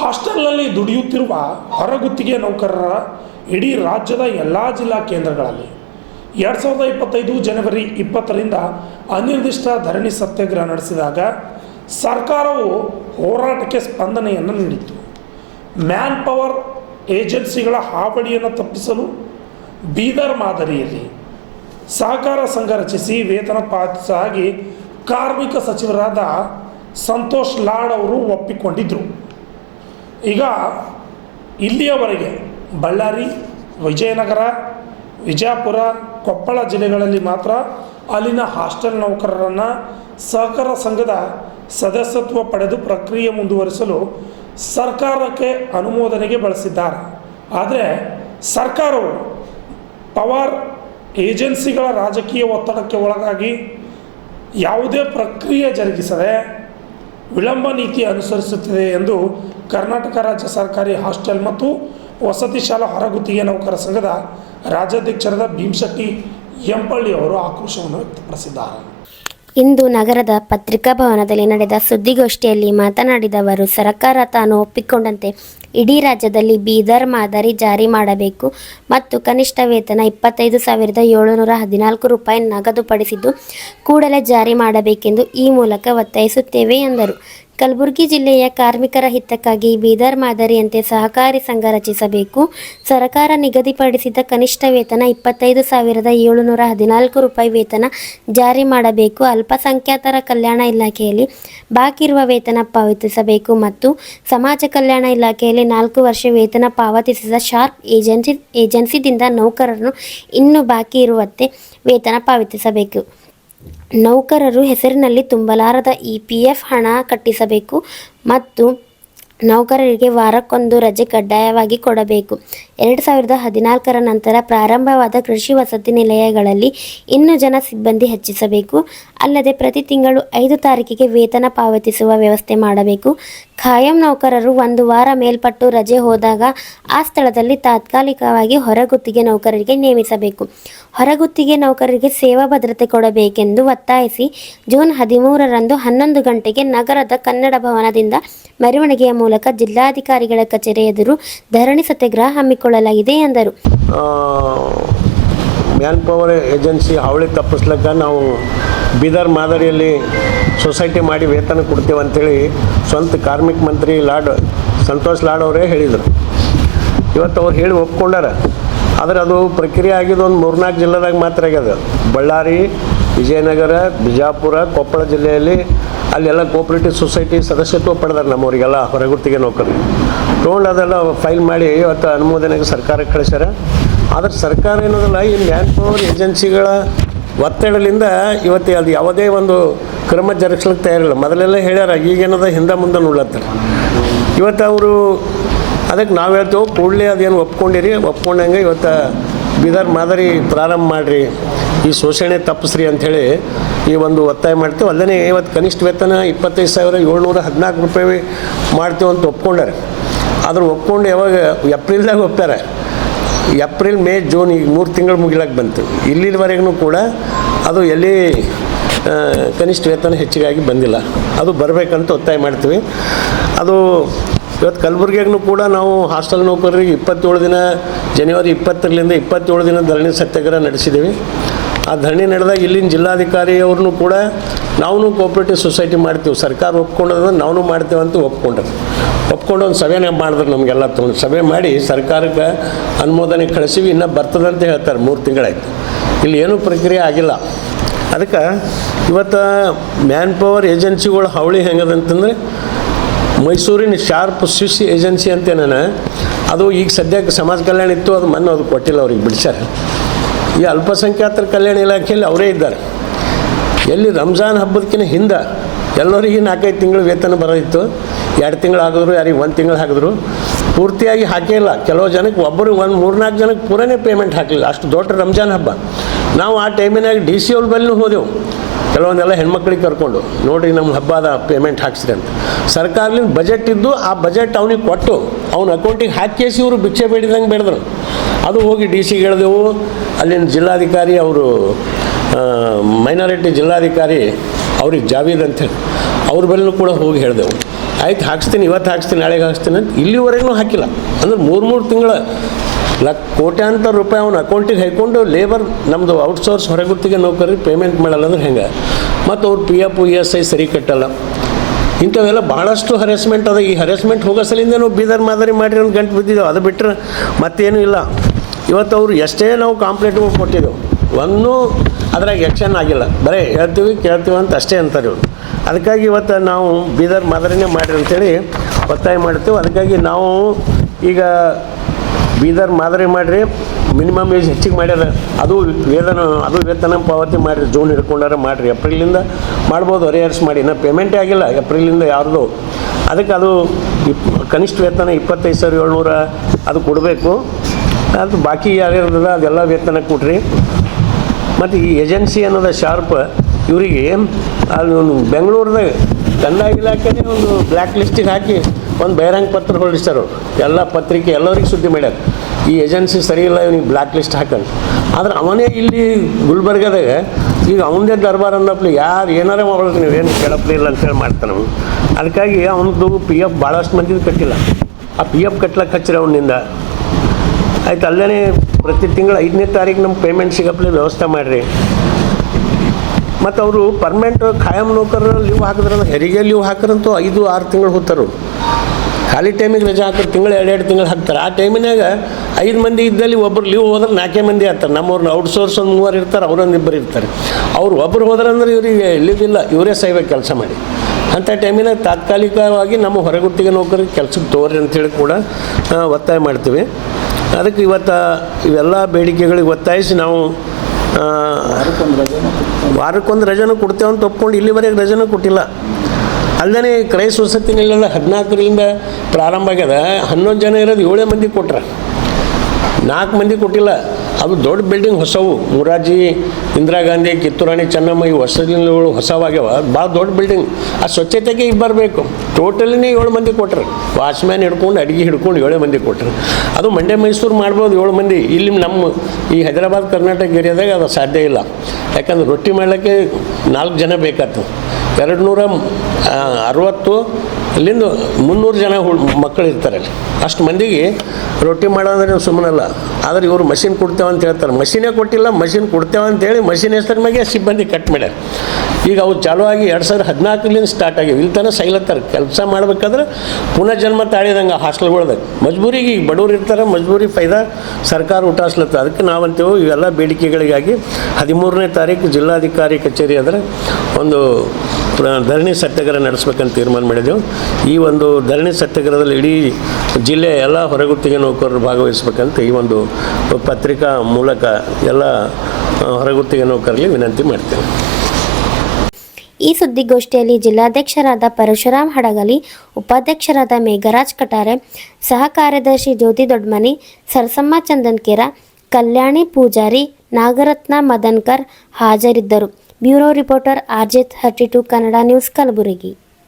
ಹಾಸ್ಟೆಲ್ನಲ್ಲಿ ದುಡಿಯುತ್ತಿರುವ ಹೊರಗುತ್ತಿಗೆ ನೌಕರರ ಇಡೀ ರಾಜ್ಯದ ಎಲ್ಲ ಜಿಲ್ಲಾ ಕೇಂದ್ರಗಳಲ್ಲಿ 2025 ಜನವರಿ 20ರಿಂದ ಅನಿರ್ದಿಷ್ಟ ಧರಣಿ ಸತ್ಯಾಗ್ರಹ ನಡೆಸಿದಾಗ ಸರ್ಕಾರವು ಹೋರಾಟಕ್ಕೆ ಸ್ಪಂದನೆಯನ್ನು ನೀಡಿತು. ಮ್ಯಾನ್ ಪವರ್ ಏಜೆನ್ಸಿಗಳ ಹಾವಳಿಯನ್ನು ತಪ್ಪಿಸಲು ಬೀದರ್ ಮಾದರಿಯಲ್ಲಿ ಸಹಕಾರ ಸಂಘ ರಚಿಸಿ ವೇತನ ಪಾವತಿಸಾಗಿ ಕಾರ್ಮಿಕ ಸಚಿವರಾದ ಸಂತೋಷ್ ಲಾಡ್ ಅವರು ಒಪ್ಪಿಕೊಂಡಿದ್ದರು. ಈಗ ಇಲ್ಲಿಯವರೆಗೆ ಬಳ್ಳಾರಿ, ವಿಜಯನಗರ, ವಿಜಯಪುರ, ಕೊಪ್ಪಳ ಜಿಲ್ಲೆಗಳಲ್ಲಿ ಮಾತ್ರ ಅಲ್ಲಿನ ಹಾಸ್ಟೆಲ್ ನೌಕರರನ್ನು ಸಹಕಾರ ಸಂಘದ ಸದಸ್ಯತ್ವ ಪಡೆದು ಪ್ರಕ್ರಿಯೆ ಮುಂದುವರಿಸಲು ಸರ್ಕಾರಕ್ಕೆ ಅನುಮೋದನೆಗೆ ಬಳಸಿದ್ದಾರೆ. ಆದರೆ ಸರ್ಕಾರವು ಪವರ್ ಏಜೆನ್ಸಿಗಳ ರಾಜಕೀಯ ಒತ್ತಡಕ್ಕೆ ಒಳಗಾಗಿ ಯಾವುದೇ ಪ್ರಕ್ರಿಯೆ ಜರುಗಿಸದೆ ವಿಳಂಬ ನೀತಿ ಅನುಸರಿಸುತ್ತಿದೆ ಎಂದು ಕರ್ನಾಟಕ ರಾಜ್ಯ ಸರ್ಕಾರಿ ಹಾಸ್ಟೆಲ್ ಮತ್ತು ವಸತಿ ಶಾಲಾ ಹೊರಗುತ್ತಿಗೆ ನೌಕರ ಸಂಘದ ರಾಜ್ಯಾಧ್ಯಕ್ಷರಾದ ಭೀಮಶೆಟ್ಟಿ ಎಂಪಳ್ಳಿ ಅವರು ಆಕ್ರೋಶವನ್ನು ವ್ಯಕ್ತಪಡಿಸಿದ್ದಾರೆ. ಇಂದು ನಗರದ ಪತ್ರಿಕಾ ಭವನದಲ್ಲಿ ನಡೆದ ಸುದ್ದಿಗೋಷ್ಠಿಯಲ್ಲಿ ಮಾತನಾಡಿದ ಅವರು, ಸರ್ಕಾರ ತಾನು ಒಪ್ಪಿಕೊಂಡಂತೆ ಇಡೀ ರಾಜ್ಯದಲ್ಲಿ ಬೀದರ್ ಮಾದರಿ ಜಾರಿ ಮಾಡಬೇಕು ಮತ್ತು ಕನಿಷ್ಠ ವೇತನ 25,714 ರೂಪಾಯಿ ನಗದುಪಡಿಸಿದ್ದು ಕೂಡಲೇ ಜಾರಿ ಮಾಡಬೇಕೆಂದು ಈ ಮೂಲಕ ಒತ್ತಾಯಿಸುತ್ತೇವೆ ಎಂದರು. ಕಲಬುರಗಿ ಜಿಲ್ಲೆಯ ಕಾರ್ಮಿಕರ ಹಿತಕ್ಕಾಗಿ ಬೀದರ್ ಮಾದರಿಯಂತೆ ಸಹಕಾರಿ ಸಂಘ ರಚಿಸಬೇಕು. ಸರ್ಕಾರ ನಿಗದಿಪಡಿಸಿದ ಕನಿಷ್ಠ ವೇತನ 25,714 ರೂಪಾಯಿ ವೇತನ ಜಾರಿ ಮಾಡಬೇಕು. ಅಲ್ಪಸಂಖ್ಯಾತರ ಕಲ್ಯಾಣ ಇಲಾಖೆಯಲ್ಲಿ ಬಾಕಿ ಇರುವ ವೇತನ ಪಾವತಿಸಬೇಕು ಮತ್ತು ಸಮಾಜ ಕಲ್ಯಾಣ ಇಲಾಖೆಯಲ್ಲಿ 4 ವರ್ಷ ವೇತನ ಪಾವತಿಸಿದ ಶಾರ್ಪ್ ಏಜೆನ್ಸಿದಿಂದ ನೌಕರರನ್ನು ಇನ್ನೂ ಬಾಕಿ ಇರುವಂತೆ ವೇತನ ಪಾವತಿಸಬೇಕು. ನೌಕರರು ಹೆಸರಿನಲ್ಲಿ ತುಂಬಲಾರದ EPF ಹಣ ಕಟ್ಟಿಸಬೇಕು ಮತ್ತು ನೌಕರರಿಗೆ ವಾರಕ್ಕೊಂದು ರಜೆ ಕಡ್ಡಾಯವಾಗಿ ಕೊಡಬೇಕು. 2014ರ ನಂತರ ಪ್ರಾರಂಭವಾದ ಕೃಷಿ ವಸತಿ ನಿಲಯಗಳಲ್ಲಿ ಇನ್ನೂ ಸಿಬ್ಬಂದಿ ಹೆಚ್ಚಿಸಬೇಕು. ಅಲ್ಲದೆ ಪ್ರತಿ ತಿಂಗಳು 5 ತಾರೀಕಿಗೆ ವೇತನ ಪಾವತಿಸುವ ವ್ಯವಸ್ಥೆ ಮಾಡಬೇಕು. ಖಾಯಂ ನೌಕರರು 1 ವಾರ ಮೇಲ್ಪಟ್ಟು ರಜೆ ಹೋದಾಗ ಆ ಸ್ಥಳದಲ್ಲಿ ತಾತ್ಕಾಲಿಕವಾಗಿ ಹೊರಗುತ್ತಿಗೆ ನೌಕರರಿಗೆ ನೇಮಿಸಬೇಕು. ಹೊರಗುತ್ತಿಗೆ ನೌಕರರಿಗೆ ಸೇವಾ ಭದ್ರತೆ ಕೊಡಬೇಕೆಂದು ಒತ್ತಾಯಿಸಿ ಜೂನ್ 13ರಂದು 11 ಗಂಟೆಗೆ ನಗರದ ಕನ್ನಡ ಭವನದಿಂದ ಮೆರವಣಿಗೆಯ ಮೂಲಕ ಜಿಲ್ಲಾಧಿಕಾರಿಗಳ ಕಚೇರಿ ಎದುರು ಧರಣಿ ಸತ್ಯಾಗ್ರಹ ಹಮ್ಮಿಕೊಳ್ಳಲಾಗಿದೆ ಎಂದರು. ಮ್ಯಾನ್ ಪವರ್ ಏಜೆನ್ಸಿ ಹಾವಳಿ ತಪ್ಪಿಸ್ಲಿಕ್ಕೆ ನಾವು ಬೀದರ್ ಮಾದರಿಯಲ್ಲಿ ಸೊಸೈಟಿ ಮಾಡಿ ವೇತನ ಕೊಡ್ತೇವೆ ಅಂಥೇಳಿ ಸ್ವಂತ ಕಾರ್ಮಿಕ ಮಂತ್ರಿ ಸಂತೋಷ್ ಲಾಡ್ ಅವರೇ ಹೇಳಿದರು. ಇವತ್ತು ಅವ್ರು ಹೇಳಿ ಒಪ್ಕೊಂಡಾರ. ಆದರೆ ಅದು ಪ್ರಕ್ರಿಯೆ ಆಗಿದ್ದು ಒಂದು 3-4 ಜಿಲ್ಲೆದಾಗ ಮಾತ್ರ ಆಗ್ಯದ. ಬಳ್ಳಾರಿ, ವಿಜಯನಗರ, ಬಿಜಾಪುರ, ಕೊಪ್ಪಳ ಜಿಲ್ಲೆಯಲ್ಲಿ ಅಲ್ಲೆಲ್ಲ ಕೋಆಪರೇಟಿವ್ ಸೊಸೈಟಿ ಸದಸ್ಯತ್ವ ಪಡೆದಾರೆ ನಮ್ಮವರಿಗೆಲ್ಲ ಹೊರಗುತ್ತಿಗೆ ನೌಕರರು ತೊಗೊಂಡು ಅದೆಲ್ಲ ಫೈಲ್ ಮಾಡಿ ಇವತ್ತು ಅನುಮೋದನೆಗೆ ಸರ್ಕಾರಕ್ಕೆ ಕಳಿಸ್ಯಾರ. ಆದರೆ ಸರ್ಕಾರ ಏನೋದಲ್ಲ, ಈ ಮ್ಯಾನ್ ಪವರ್ ಏಜೆನ್ಸಿಗಳ ಒತ್ತಡದಿಂದ ಇವತ್ತು ಅದು ಯಾವುದೇ ಒಂದು ಕ್ರಮ ಜರುಗಿಸ್ಲಿಕ್ಕೆ ತಯಾರಿಲ್ಲ. ಮೊದಲೆಲ್ಲ ಹೇಳ್ಯಾರ, ಈಗೇನದ ಹಿಂದೆ ಮುಂದೆ ನೋಡ್ಲತ್ತಾರೆ. ಇವತ್ತು ಅವರು ಅದಕ್ಕೆ ನಾವು ಹೇಳ್ತೇವೆ, ಕೂಡಲೇ ಅದೇನು ಒಪ್ಕೊಂಡಂಗೆ ಇವತ್ತು ಬೀದರ್ ಮಾದರಿ ಪ್ರಾರಂಭ ಮಾಡಿರಿ, ಈ ಶೋಷಣೆ ತಪ್ಪಿಸ್ರಿ ಅಂಥೇಳಿ ಈ ಒಂದು ಒತ್ತಾಯ ಮಾಡ್ತೇವೆ. ಅಲ್ಲದೇ ಇವತ್ತು ಕನಿಷ್ಠ ವೇತನ 25,714 ರೂಪಾಯಿ ಮಾಡ್ತೇವೆ ಅಂತ ಒಪ್ಕೊಂಡಾರೆ. ಆದ್ರೆ ಒಪ್ಕೊಂಡು ಯಾವಾಗ ಏಪ್ರಿಲ್ದಾಗ ಒಪ್ತಾರೆ. ಏಪ್ರಿಲ್, ಮೇ, ಜೂನ್ ಈಗ 3 ತಿಂಗಳು ಮುಗಿಲಕ್ಕೆ ಬಂತು. ಇಲ್ಲಿವರೆಗೂ ಕೂಡ ಅದು ಎಲ್ಲಿ ಕನಿಷ್ಠ ವೇತನ ಹೆಚ್ಚಿಗಾಗಿ ಬಂದಿಲ್ಲ. ಅದು ಬರಬೇಕಂತ ಒತ್ತಾಯ ಮಾಡ್ತೀವಿ. ಅದು ಇವತ್ತು ಕಲಬುರಗಿಯಾಗೂ ಕೂಡ ನಾವು ಹಾಸ್ಟೆಲ್ ನೌಕರರಿಗೆ 27 ದಿನ, ಜನವರಿ 20ರಿಂದ 27 ದಿನ ಧರಣಿ ಸತ್ಯಾಗ್ರಹ ನಡೆಸಿದ್ದೀವಿ. ಆ ಧರಣಿ ನಡೆದಾಗ ಇಲ್ಲಿನ ಜಿಲ್ಲಾಧಿಕಾರಿ ಅವ್ರನ್ನೂ ಕೂಡ ನಾವು ಕೋಆಪರೇಟಿವ್ ಸೊಸೈಟಿ ಮಾಡ್ತೀವಿ, ಸರ್ಕಾರ ಒಪ್ಕೊಂಡ್ರೆ ನಾವು ಮಾಡ್ತೇವೆ ಅಂತ ಒಪ್ಕೊಂಡು ಒಂದು ಸಭೆನೇ ಮಾಡಿದ್ರು. ನಮಗೆಲ್ಲ ತೊಗೊಂಡು ಸಭೆ ಮಾಡಿ ಸರ್ಕಾರಕ್ಕೆ ಅನುಮೋದನೆ ಕಳಿಸಿವಿ. ಇನ್ನೂ ಬರ್ತದಂತ ಹೇಳ್ತಾರೆ. 3 ತಿಂಗಳಾಯ್ತು, ಇಲ್ಲಿ ಏನೂ ಪ್ರಕ್ರಿಯೆ ಆಗಿಲ್ಲ. ಅದಕ್ಕೆ ಇವತ್ತು ಮ್ಯಾನ್ ಪವರ್ ಏಜೆನ್ಸಿಗಳ ಹಾವಳಿ ಹೆಂಗದಂತಂದರೆ, ಮೈಸೂರಿನ ಶಾರ್ಪ್ ಸ್ವಿಸ್ ಏಜೆನ್ಸಿ ಅಂತೇನ ಅದು ಈಗ ಸದ್ಯಕ್ಕೆ ಸಮಾಜ ಕಲ್ಯಾಣ ಇತ್ತು, ಅದು ಮೊನ್ನೆ ಅದು ಕೊಟ್ಟಿಲ್ಲ, ಅವ್ರಿಗೆ ಬಿಡಿಸ್ಯಾರ. ಈ ಅಲ್ಪಸಂಖ್ಯಾತರ ಕಲ್ಯಾಣ ಇಲಾಖೆಯಲ್ಲಿ ಅವರೇ ಇದ್ದಾರೆ. ಎಲ್ಲಿ ರಂಜಾನ್ ಹಬ್ಬದಕ್ಕಿಂತ ಹಿಂದೆ ಎಲ್ಲರಿಗೆ 4-5 ತಿಂಗಳು ವೇತನ ಬರೋದಿತ್ತು. 2 ತಿಂಗಳು ಹಾಕಿದ್ರು, ಯಾರಿಗೆ 1 ತಿಂಗಳು ಹಾಕಿದ್ರು. ಪೂರ್ತಿಯಾಗಿ ಹಾಕಿಲ್ಲ. ಕೆಲವು ಜನಕ್ಕೆ ಒಬ್ಬರು 3-4 ಜನಕ್ಕೆ ಪೂರನೇ ಪೇಮೆಂಟ್ ಹಾಕಲಿಲ್ಲ. ಅಷ್ಟು ದೊಡ್ಡ ರಂಜಾನ್ ಹಬ್ಬ. ನಾವು ಆ ಟೈಮಿನಾಗ DC ಅವ್ರ ಬಳಿನೂ ಹೋದೆವು. ಕೆಲವೊಂದೆಲ್ಲ ಹೆಣ್ಮಕ್ಳಿಗೆ ಕರ್ಕೊಂಡು, ನೋಡಿರಿ ನಮ್ಮ ಹಬ್ಬದ ಪೇಮೆಂಟ್ ಹಾಕ್ಸ್ರಿ ಅಂತ. ಸರ್ಕಾರದಿಂದ ಬಜೆಟ್ ಇದ್ದು ಆ ಬಜೆಟ್ ಅವನಿಗೆ ಕೊಟ್ಟು ಅವ್ನ ಅಕೌಂಟಿಗೆ ಹಾಕಿಸಿ ಇವರು ಭಿಕ್ಷೆ ಬೇಡಿದಂಗೆ ಬೇಡಿದ್ರು. ಅದು ಹೋಗಿ DC ಹೇಳಿದೆವು. ಅಲ್ಲಿನ ಜಿಲ್ಲಾಧಿಕಾರಿ ಅವರು ಮೈನಾರಿಟಿ ಜಿಲ್ಲಾಧಿಕಾರಿ ಅವ್ರಿಗೆ ಜಾವೀದ್ ಅಂತೇಳಿ ಅವ್ರ ಬಳಿನೂ ಕೂಡ ಹೋಗಿ ಹೇಳಿದೆವು. ಆಯ್ತು ಹಾಕ್ಸ್ತೀನಿ, ಇವತ್ತು ಹಾಕ್ಸ್ತೀನಿ, ನಾಳೆಗೆ ಹಾಕ್ಸ್ತೀನಿ ಅಂತ ಇಲ್ಲಿವರೆಗೂ ಹಾಕಿಲ್ಲ. ಅಂದ್ರೆ 3 ತಿಂಗಳ ಕೋಟ್ಯಾಂತರ ರೂಪಾಯಿ ಅವನ ಅಕೌಂಟಿಗೆ ಹಾಕ್ಕೊಂಡು ಲೇಬರ್ ನಮ್ಮದು ಔಟ್ಸೋರ್ಸ್ ಹೊರಗುತ್ತಿಗೆ ನೌಕರರಿಗೆ ಪೇಮೆಂಟ್ ಮಾಡಲ್ಲ ಅಂದ್ರೆ ಹೆಂಗೆ? ಮತ್ತು ಅವ್ರು PF ESI ಸರಿ ಕಟ್ಟಲ್ಲ. ಇಂಥವೆಲ್ಲ ಭಾಳಷ್ಟು ಹರೆಸ್ಮೆಂಟ್ ಅದ. ಈ ಹರೆಸ್ಮೆಂಟ್ ಹೋಗೋ ಸಲಿಂದ ನಾವು ಬೀದರ್ ಮಾದರಿ ಮಾಡಿರೋ ಒಂದು ಗಂಟು ಬಿದ್ದಿದ್ದೆವು. ಅದು ಬಿಟ್ಟರೆ ಮತ್ತೇನೂ ಇಲ್ಲ. ಇವತ್ತು ಅವ್ರು ಎಷ್ಟೇ ನಾವು ಕಾಂಪ್ಲೇಂಟ್ಗಳು ಕೊಟ್ಟಿದ್ದೆವು, ಒಂದೂ ಅದ್ರಾಗ ಆ್ಯಕ್ಷನ್ ಆಗಿಲ್ಲ. ಬರೀ ಕೇಳ್ತೀವಿ ಅಂತ ಅಷ್ಟೇ ಅಂತಾರೆ ಇವರು. ಅದಕ್ಕಾಗಿ ಇವತ್ತು ನಾವು ಬೀದರ್ ಮಾದರಿನೇ ಮಾಡಿರಿ ಅಂತೇಳಿ ಒತ್ತಾಯ ಮಾಡ್ತೀವಿ. ಅದಕ್ಕಾಗಿ ನಾವು ಈಗ ಬೀದರ್ ಮಾದರಿ ಮಾಡಿರಿ, ಮಿನಿಮಮ್ ಏಜ್ ಹೆಚ್ಚಿಗೆ ಮಾಡ್ಯಾರ, ಅದು ವೇತನ ಪಾವತಿ ಮಾಡಿರಿ, ಜೂನ್ ಹಿಡ್ಕೊಂಡಾರ ಮಾಡಿರಿ. ಏಪ್ರಿಲಿಂದ ಮಾಡ್ಬೋದು, ಅರಿಯರ್ಸ್ ಮಾಡಿ. ಇನ್ನೂ ಪೇಮೆಂಟೇ ಆಗಿಲ್ಲ ಏಪ್ರಿಲಿಂದ ಯಾರ್ದು. ಅದಕ್ಕೆ ಅದು ಕನಿಷ್ಠ ವೇತನ 25,700 ಅದು ಕೊಡಬೇಕು. ಅದು ಬಾಕಿ ಯಾರ್ಯಾರ್ದದ ಅದೆಲ್ಲ ವೇತನ ಕೊಡ್ರಿ. ಮತ್ತು ಈ ಏಜೆನ್ಸಿ ಅನ್ನೋದು ಶಾರ್ಪ್ ಇವರಿಗೆ ಅಲ್ಲಿ ಒಂದು ಬೆಂಗಳೂರದಾಗ ಕಂದಾಯ ಇಲಾಖೆನೇ ಒಂದು ಬ್ಲ್ಯಾಕ್ ಲಿಸ್ಟಿಗೆ ಹಾಕಿ ಒಂದು ಬಹಿರಂಗ ಪತ್ರ ಹೊರಡಿಸ್ತಾರೆ. ಎಲ್ಲ ಪತ್ರಿಕೆ ಎಲ್ಲರಿಗೆ ಸುದ್ದಿ ಮಾಡ್ಯಾರ, ಈ ಏಜೆನ್ಸಿ ಸರಿ ಇಲ್ಲ, ಇವನಿಗೆ ಬ್ಲ್ಯಾಕ್ ಲಿಸ್ಟ್ ಹಾಕಂತ. ಆದ್ರೆ ಅವನೇ ಇಲ್ಲಿ ಗುಲ್ಬರ್ಗದಾಗ ಈಗ ಅವನದೇ ದರ್ಬಾರ್ ಅನ್ನಪ್ಲಿ ಯಾರು ಏನಾರ ಮಾಡ್ಬೇಕು, ನೀವೇನು ಕೇಳಪ್ಲಿ ಇಲ್ಲ ಅಂತೇಳಿ ಮಾಡ್ತಾನೆ ಅವನು. ಅದಕ್ಕಾಗಿ ಅವನದು PF ಭಾಳಷ್ಟು ಮಂದಿದು ಕಟ್ಟಿಲ್ಲ. ಆ PF ಕಟ್ಲಕ್ಕೆ ಹಚ್ಚಿರ ಅವನಿಂದ ಆಯ್ತು. ಅಲ್ಲೇ ಪ್ರತಿ ತಿಂಗಳು 5ನೇ ತಾರೀಕು ನಮ್ಗೆ ಪೇಮೆಂಟ್ ಸಿಗಪ್ಲಿ ವ್ಯವಸ್ಥೆ ಮಾಡಿರಿ. ಮತ್ತು ಅವರು ಪರ್ಮನೆಂಟ್ ಖಾಯಂ ನೌಕರರು ಲೀವ್ ಹಾಕಿದ್ರಲ್ಲ, ಹೆರಿಗೆ ಲೀವ್ ಹಾಕಿರಂತೂ 5-6 ತಿಂಗಳು ಹೋಗ್ತಾರೆ. ಖಾಲಿ ಟೈಮಿಗೆ ರಜೆ ಹಾಕಿದ್ರೆ ತಿಂಗಳು 2 ತಿಂಗಳು ಹಾಕ್ತಾರೆ. ಆ ಟೈಮಿನಾಗ 5 ಮಂದಿ ಇದ್ದಲ್ಲಿ ಒಬ್ಬರು ಲೀವ್ ಹೋದ್ರೆ 4 ಮಂದಿ ಆಗ್ತಾರೆ. ನಮ್ಮವ್ರನ್ನ ಔಟ್ಸೋರ್ಸ್ ಒಂದು 3 ಇರ್ತಾರೆ, ಅವರೊಂದು 2 ಇರ್ತಾರೆ. ಅವ್ರು ಒಬ್ಬರು ಹೋದ್ರಂದ್ರೆ ಇವ್ರಿಗೆ ಲೀವ್ ಇಲ್ಲ, ಇವರೇ ಸಾಯ್ಬೇಕು ಕೆಲಸ ಮಾಡಿ. ಅಂಥ ಟೈಮಿನಾಗ ತಾತ್ಕಾಲಿಕವಾಗಿ ನಮ್ಮ ಹೊರಗುತ್ತಿಗೆ ನೌಕರಿಗೆ ಕೆಲಸಕ್ಕೆ ತೋರಿ ಅಂಥೇಳಿ ಕೂಡ ಒತ್ತಾಯ ಮಾಡ್ತೀವಿ. ಅದಕ್ಕೆ ಇವತ್ತು ಇವೆಲ್ಲ ಬೇಡಿಕೆಗಳಿಗೆ ಒತ್ತಾಯಿಸಿ ನಾವು ವಾರಕ್ಕೊಂದು ರಜೆನೂ ಕೊಡ್ತೇವೆ ಅಂತ ಒಪ್ಕೊಂಡು ಇಲ್ಲಿವರೆಗೆ ರಜೆನೂ ಕೊಟ್ಟಿಲ್ಲ. ಅಲ್ಲದೆ ಕ್ರೈಸ್ತ ವಸತಿನೆಲ್ಲ 14ರಿಂದ ಪ್ರಾರಂಭ ಆಗ್ಯದ. 11 ಜನ ಇರೋದು 7 ಮಂದಿ ಕೊಟ್ರೆ, 4 ಮಂದಿ ಕೊಟ್ಟಿಲ್ಲ. ಅದು ದೊಡ್ಡ ಬಿಲ್ಡಿಂಗ್ ಹೊಸವು, ಮುರಾರ್ಜಿ, ಇಂದಿರಾ ಗಾಂಧಿ, ಕಿತ್ತೂರಾಣಿ ಚೆನ್ನಮ್ಮ ಈ ಹೊಸಗಳು ಹೊಸವಾಗ್ಯಾವ, ಭಾಳ ದೊಡ್ಡ ಬಿಲ್ಡಿಂಗ್. ಆ ಸ್ವಚ್ಛತೆಗೆ ಈಗ ಬರಬೇಕು. ಟೋಟಲಿನೇ 7 ಮಂದಿ ಕೊಟ್ರು. ವಾಚ್ಮ್ಯಾನ್ ಹಿಡ್ಕೊಂಡು ಅಡುಗೆ ಹಿಡ್ಕೊಂಡು 7 ಮಂದಿ ಕೊಟ್ರು. ಅದು ಮಂಡ್ಯ ಮೈಸೂರು ಮಾಡ್ಬೋದು 7 ಮಂದಿ. ಇಲ್ಲಿ ನಮ್ಮ ಈ ಹೈದರಾಬಾದ್ ಕರ್ನಾಟಕ ಏರಿಯಾದಾಗ ಅದು ಸಾಧ್ಯ ಇಲ್ಲ. ಯಾಕಂದ್ರೆ ರೊಟ್ಟಿ ಮಾಡಲಿಕ್ಕೆ 4 ಜನ ಬೇಕಾಯ್ತು. 260 ಅಲ್ಲಿಂದ 300 ಜನ ಮಕ್ಕಳು ಇರ್ತಾರೆ ಅಲ್ಲಿ. ಅಷ್ಟು ಮಂದಿಗೆ ರೊಟ್ಟಿ ಮಾಡೋದ್ರೆ ಸುಮ್ಮನಲ್ಲ. ಆದರೆ ಇವರು ಮಷಿನ್ ಕೊಡ್ತೇವೆ ಅಂತ ಹೇಳ್ತಾರೆ. ಮಷಿನೇ ಕೊಟ್ಟಿಲ್ಲ, ಮಷಿನ್ ಕೊಡ್ತೇವೆ ಅಂತೇಳಿ ಮಷಿನ್ ಹೆಸರು ಮ್ಯಾಗೆ ಸಿಬ್ಬಂದಿ ಕಟ್ ಮಾಡ್ಯಾರ. ಈಗ ಅವು ಚಾಲುವಾಗಿ 2014ಲಿಂದ ಸ್ಟಾರ್ಟ್ ಆಗಿವೆ. ಇಲ್ಲಿ ತನಕ ಸೈಲತ್ತಾರೆ. ಕೆಲಸ ಮಾಡ್ಬೇಕಾದ್ರೆ ಪುನಃ ಜನ್ಮ ತಾಳಿದಂಗೆ ಹಾಸ್ಟೆಲ್ಗಳ್ದಾಗ ಮಜ್ಬೂರಿಗೆ ಈಗ ಬಡವ್ರು ಇರ್ತಾರೆ, ಮಜ್ಬೂರಿ ಫೈದಾ ಸರ್ಕಾರ ಊಟಾಸ್ಲತ್ತ. ಅದಕ್ಕೆ ನಾವಂತೇವೆ ಇವೆಲ್ಲ ಬೇಡಿಕೆಗಳಿಗಾಗಿ 13ನೇ ತಾರೀಕು ಜಿಲ್ಲಾಧಿಕಾರಿ ಕಚೇರಿ ಆದರೆ ಒಂದು ಧರಣಿ ಸತ್ಯಾಗ್ರಹ ನಡೆಸ್ಬೇಕಂತ ತೀರ್ಮಾನ ಮಾಡಿದೆವು. ಈ ಒಂದು ಧರಣಿ ಸತ್ಯಾಗ್ರಹದಲ್ಲಿ ಇಡೀ ಜಿಲ್ಲೆಯ ಎಲ್ಲ ಹೊರಗುತ್ತಿಗೆ ನೌಕರರು ಭಾಗವಹಿಸಬೇಕಂತ ಈ ಒಂದು ಪತ್ರಿಕಾ ಮೂಲಕ ಎಲ್ಲ ಹೊರಗುತ್ತಿಗೆ ನೌಕರರಿಗೆ ವಿನಂತಿ ಮಾಡ್ತೇವೆ. ಈ ಸುದ್ದಿಗೋಷ್ಠಿಯಲ್ಲಿ ಜಿಲ್ಲಾಧ್ಯಕ್ಷರಾದ ಪರಶುರಾಮ್ ಹಡಗಲಿ, ಉಪಾಧ್ಯಕ್ಷರಾದ ಮೇಘರಾಜ್ ಕಟಾರೆ, ಸಹ ಕಾರ್ಯದರ್ಶಿ ಜ್ಯೋತಿ ದೊಡ್ಮನಿ, ಸರಸಮ್ಮ ಚಂದನ್ಕೇರ, ಕಲ್ಯಾಣಿ ಪೂಜಾರಿ, ನಾಗರತ್ನ ಮದನ್ಕರ್ ಹಾಜರಿದ್ದರು. Bureau reporter RJ32 Kannada news, Kalaburagi.